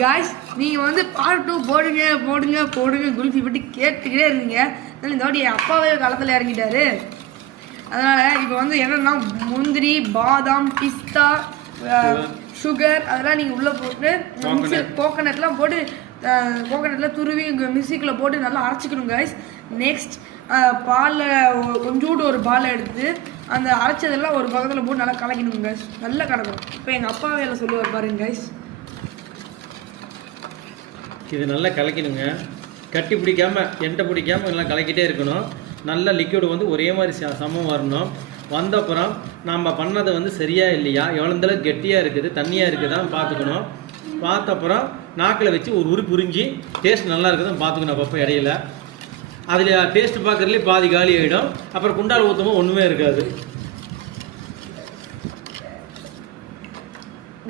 Guys நீங்கள் வந்து part 2 போடுங்க போடுங்க போடுங்க குல்ஃபி பற்றி கேட்டுக்கிட்டே இருந்தீங்க. அதனால் இந்த வாட்டி என் அப்பாவே களத்தில் இறங்கிட்டாரு. அதனால் இப்போ வந்து என்னென்னா முந்திரி பாதாம் பிஸ்தா சுகர் அதெல்லாம் நீங்கள் உள்ளே போட்டு கோகனட்லாம் போட்டு கோகனட்லாம் துருவி மிக்சிக்கில் போட்டு நல்லா அரைச்சிக்கணும் காய்ஸ். நெக்ஸ்ட் பாலில் கொஞ்சோண்டு ஒரு பாலை எடுத்து அந்த அரைச்சதெல்லாம் ஒரு பக்கத்தில் போட்டு நல்லா கலக்கணும் காய்ஸ். நல்லா கலக்கணும். இப்போ எங்கள் அப்பாவே எல்லாம் சொல்லுவார் பாருங்க காய்ஸ். இது நல்லா கலக்கணுங்க. கட்டி பிடிக்காமல் எண்டை பிடிக்காமல் எல்லாம் கலக்கிட்டே இருக்கணும். நல்ல லிக்விடு வந்து ஒரே மாதிரி சமம் வரணும். வந்தப்புறம் நம்ம பண்ணதை வந்து சரியா இல்லையா, எவ்வளோ கெட்டியாக இருக்குது தண்ணியாக இருக்குதான் பார்த்துக்கணும். பார்த்தப்புறம் நாக்கில் வச்சு ஒரு உரு புரிஞ்சு டேஸ்ட் நல்லா இருக்குதுன்னு பார்த்துக்கணும். அப்பப்போ இடையில அதில் டேஸ்ட் பார்க்குறதுலேயே பாதி காலி ஆகிடும். அப்புறம் குண்டால் ஊற்றமோ ஒன்றுமே இருக்காது.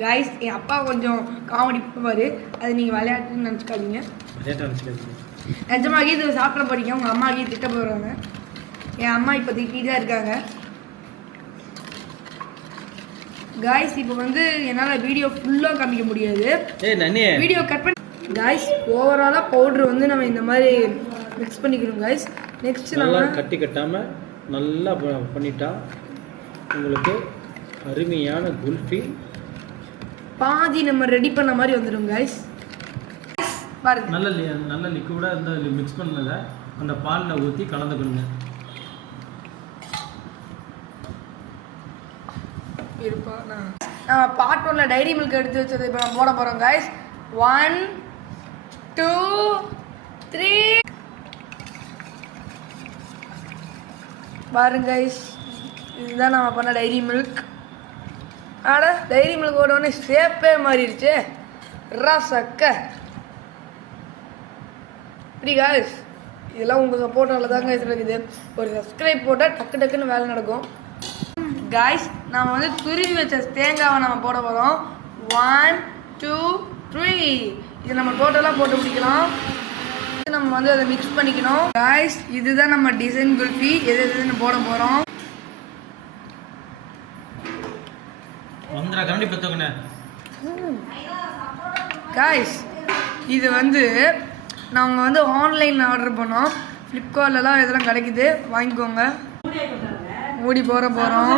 காய்ஸ் என் அப்பா கொஞ்சம் காமெடி பண்ணுவார். அது நீங்கள் விளையாட்டுன்னு நினச்சிக்காதீங்க. நிஜமாகி இது சாப்பிட போறீங்க. உங்கள் அம்மாக்கி திட்ட போகிறாங்க. என் அம்மா இப்போ திட்டிகிட்டு தான் இருக்காங்க. காய்ஸ் இப்போ வந்து என்னால் வீடியோ ஃபுல்லாக காமிக்க முடியாது. வீடியோ கட் பண்ணி காய்ஸ் ஓவராலாக பவுட்ரு வந்து நம்ம இந்த மாதிரி மிக்ஸ் பண்ணிக்கணும் காய்ஸ். நெக்ஸ்ட் நல்லா கட்டி கட்டாமல் நல்லா பண்ணிட்டா உங்களுக்கு அருமையான குல்ஃபி பாதி நம்ம ரெடி பண்ண மாதிரி வந்துடும் காய்ஸ். பாருங்க நல்ல லிக்விடாக இந்த மிக்ஸ் பண்ணதை அந்த பாலில் ஊற்றி கலந்துக்கணுங்க. நம்ம பார்ட் 1ல டைரி மில்க் எடுத்து வச்சது இப்போ நம்ம போட போகிறோம் காய்ஸ். 1 2 3 பாருங்க காய்ஸ். இதுதான் நம்ம பண்ண டைரி மில்க். ஆட டைரி மில்க் ஓடனே ஷேப்பே மாறிடுச்சு. ரசக்க இப்படி காய்ஸ். இதெல்லாம் உங்கள் சப்போர்ட்டால் தான் காய்ஸ் இருக்குது. ஒரு சப்ஸ்கிரைப் போட்டால் டக்கு டக்குன்னு வேலை நடக்கும் காய்ஸ். நம்ம வந்து துருவி வச்ச தேங்காவை நம்ம போட போகிறோம். 1 2 3 இது நம்ம டோட்டலாக போட்டு பிடிக்கலாம். நம்ம வந்து அதை மிக்ஸ் பண்ணிக்கணும் காய்ஸ். இதுதான் நம்ம டிசைன் குல்ஃபி எது எதுன்னு போட போகிறோம். காய்ஸ் இது வந்து நாங்கள் வந்து ஆன்லைனில் ஆர்டர் பண்ணோம். ஃப்ளிப்கார்ட்லலாம் இதெல்லாம் கிடைக்குது, வாங்கிக்கோங்க. மூடி போகிறோம்.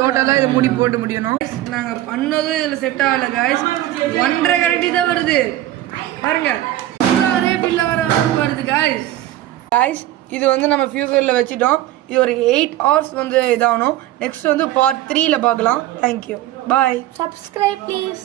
டோட்டலாக இதை மூடி போட்டு முடியணும். நாங்கள் பண்ணதும் இதில் செட் ஆகலை காய்ஸ். 1.5 கரண்டி தான் வருது பாருங்க. வருது காய்ஸ். காய்ஸ் இது வந்து நம்ம ஃபியூச்சரில் வச்சுட்டோம். இது ஒரு 8 hours வந்து இதாகணும். நெக்ஸ்ட் வந்து பார்ட் 3ல பார்க்கலாம். Thank you bye. Subscribe please.